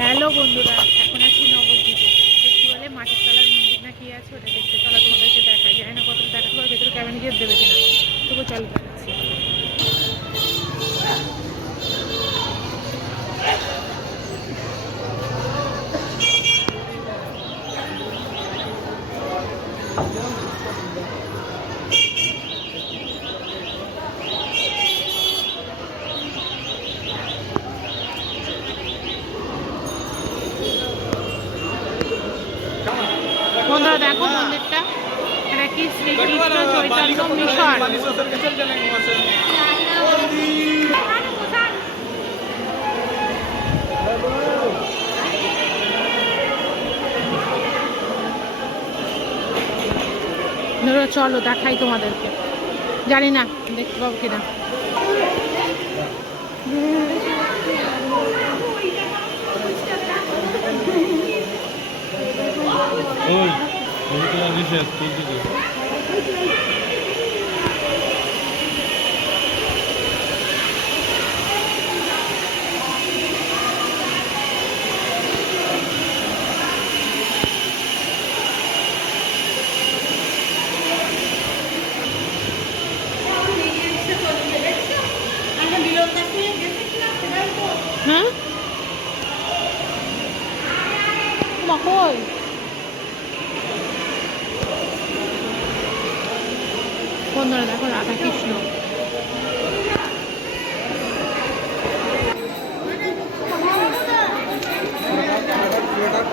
Hello বন্ধুরা, এখন আছি নবদ্বীপে। দেখতে বলে মাটির তলার মন্দির না কি আছে, ওটা দেখতে চলো তোমাদেরকে দেখায়। জানি না কতটা দেখাতে পারবে, ভেতরে ক্যামেরা নিজের দেবে কিনা, তবু চলো দেখাচ্ছি। বন্ধুরা দেখো মন্দিরটা, এটা কি শ্রীকৃষ্ণ চৈতন্য মিশন। ধরো চলো দেখাই তোমাদেরকে, জানি না দেখতে পাবো কিনা। হ্যাঁ কই বন্ধুরা দেখো রাধা কৃষ্ণ।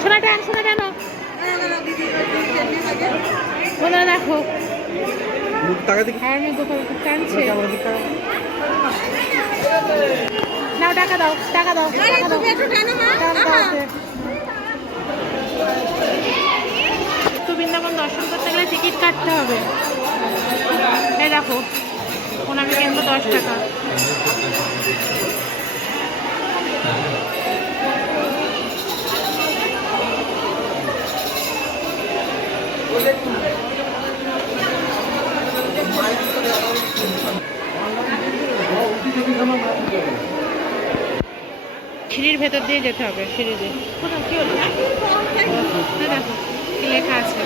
শোনা টান বন্ধুরা দেখো টানছে। নাও টাকা দাও তো বৃন্দাবন দর্শন করতে গেলে টিকিট কাটতে হবে। এই দেখো প্রণামী কেন্দ্র 10 টাকা। সিঁড়ির ভেতর দিয়ে যেতে হবে, সিঁড়ি দিয়ে। কোথাও কি হলো? দেখো কি লেখা আছে,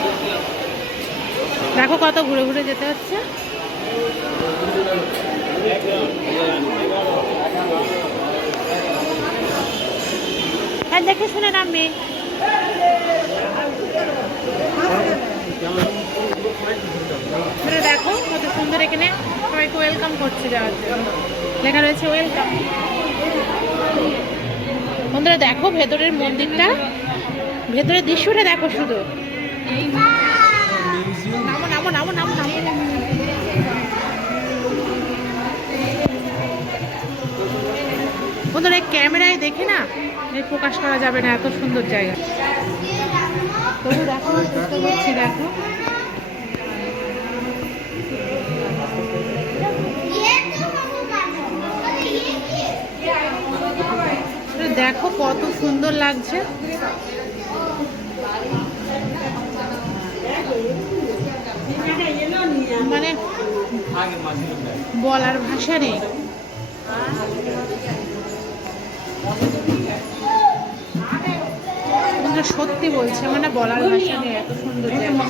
দেখো কত ঘুরে ঘুরে যেতে হচ্ছে। আর দেখে শুনে নামবি। দেখো কত সুন্দর, এখানে সবাইকে ওয়েলকাম করছে, যাওয়ার জন্য লেখা রয়েছে ওয়েলকাম। বন্ধুরা দেখো ভেতরের মন্দিরটা, ভেতরের দৃশ্যটা দেখো শুধু। নামো বন্ধুরা ক্যামেরায় দেখে না প্রকাশ করা যাবে না, এত সুন্দর জায়গা। তবু দেখো চেষ্টা করছি। দেখো কত সুন্দর লাগছে। মানে বলার ভাষা নেই। সত্যি বলছে, মানে বলার ভাষা নেই, এত সুন্দর জায়গা।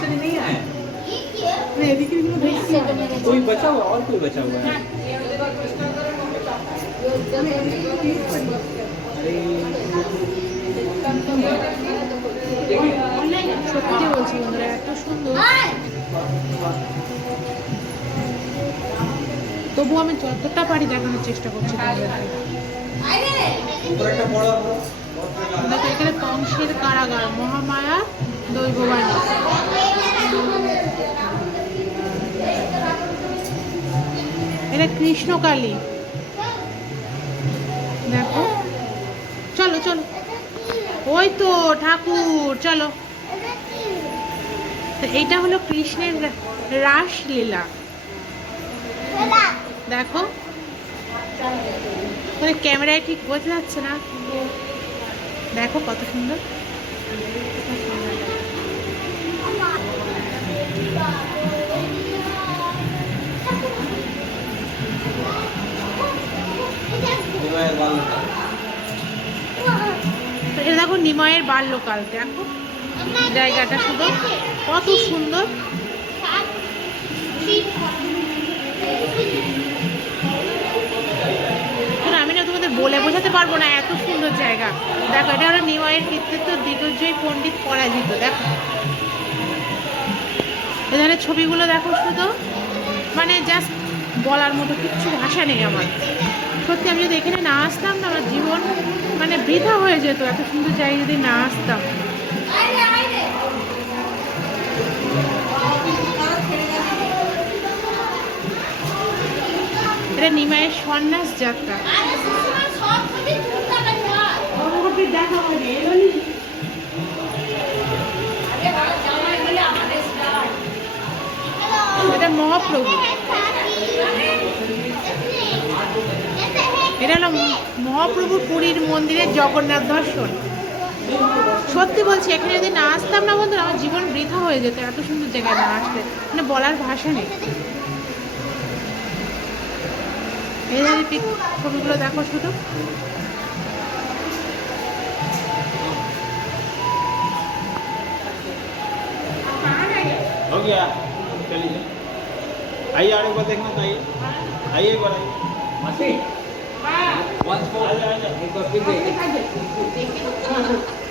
সত্যি বলছি বন্ধুরা, এত সুন্দর। তবু আমি যতটা পারি দেখানোর চেষ্টা করছি তোমাদেরকে। এখানে কংসের কারাগার, মহামায়া দৈববাণী। এটা কৃষ্ণকালী। দেখো চলো ওই তো ঠাকুর, চলো। এইটা হলো কৃষ্ণের রাসলীলা। দেখো ক্যামেরায় ঠিক বোঝা যাচ্ছে না, দেখো কত সুন্দর। এটা দেখো নিমাইয়ের বাল্যকাল। দেখো জায়গাটা শুধু কত সুন্দর। আমি না তোমাদের বলে বোঝাতে পারবো না, এত সুন্দর জায়গা। দেখো এটা হলো নিমাইয়ের কৃতিত্ব দিগ্বিজয় পণ্ডিত পরাজিত। দেখো এখানে ছবিগুলো দেখো শুধু, মানে জাস্ট বলার মতো কিচ্ছু ভাষা নেই আমার। সত্যি আমি যদি এখানে না আসতাম না, আমার জীবন মানে বৃথা হয়ে যেত। এত সুন্দর জায়গায় যদি না আসতাম। এটা নিমাইয়ের সন্ন্যাস যাত্রা। এটা মহাপ্রভু, এটা হলো মহাপ্রভুর পুরীর মন্দিরের জগন্নাথ দর্শন। সত্যি বলছি এখানে যদি না আসতাম না বন্ধুরা, আমার জীবন বৃথা হয়ে যেত। এত সুন্দর জায়গায় না আসলে মানে বলার ভাষা নেই। এই ধরনের ছবিগুলো দেখো শুধু। हो गया, चलिए आइए आगे को देखना चाहिए। आइए एक बार आइए मासी वन फोर एक बार फिर देखिए।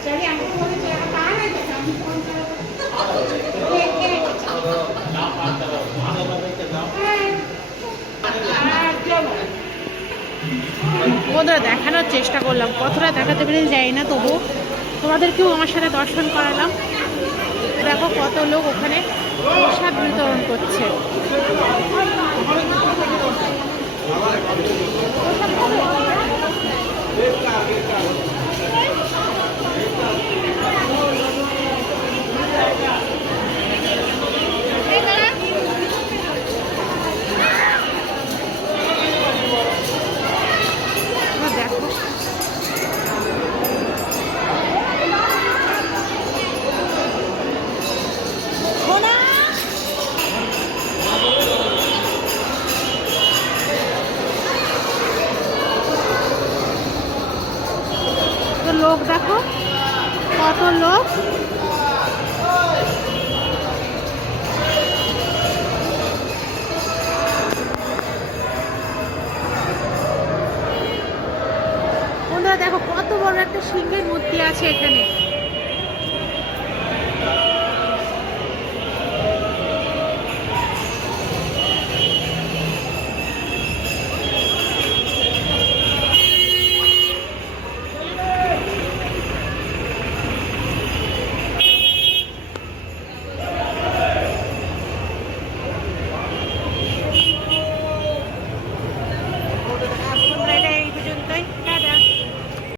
चलिए हमको बोले चला कहां है तो हम फोन कर नाम आता है आगे बढ़ के जाओ। বন্ধুরা দেখানোর চেষ্টা করলাম, কতটা দেখাতে পেরে যাই না, তবু তোমাদেরকেও আমার সাথে দর্শন করালাম। দেখো কত লোক ওখানে প্রসাদ বিতরণ করছে। দেখো লোক, দেখো কত লোক। বন্ধুরা দেখো কত বড় একটা সিংহের মূর্তি আছে এখানে।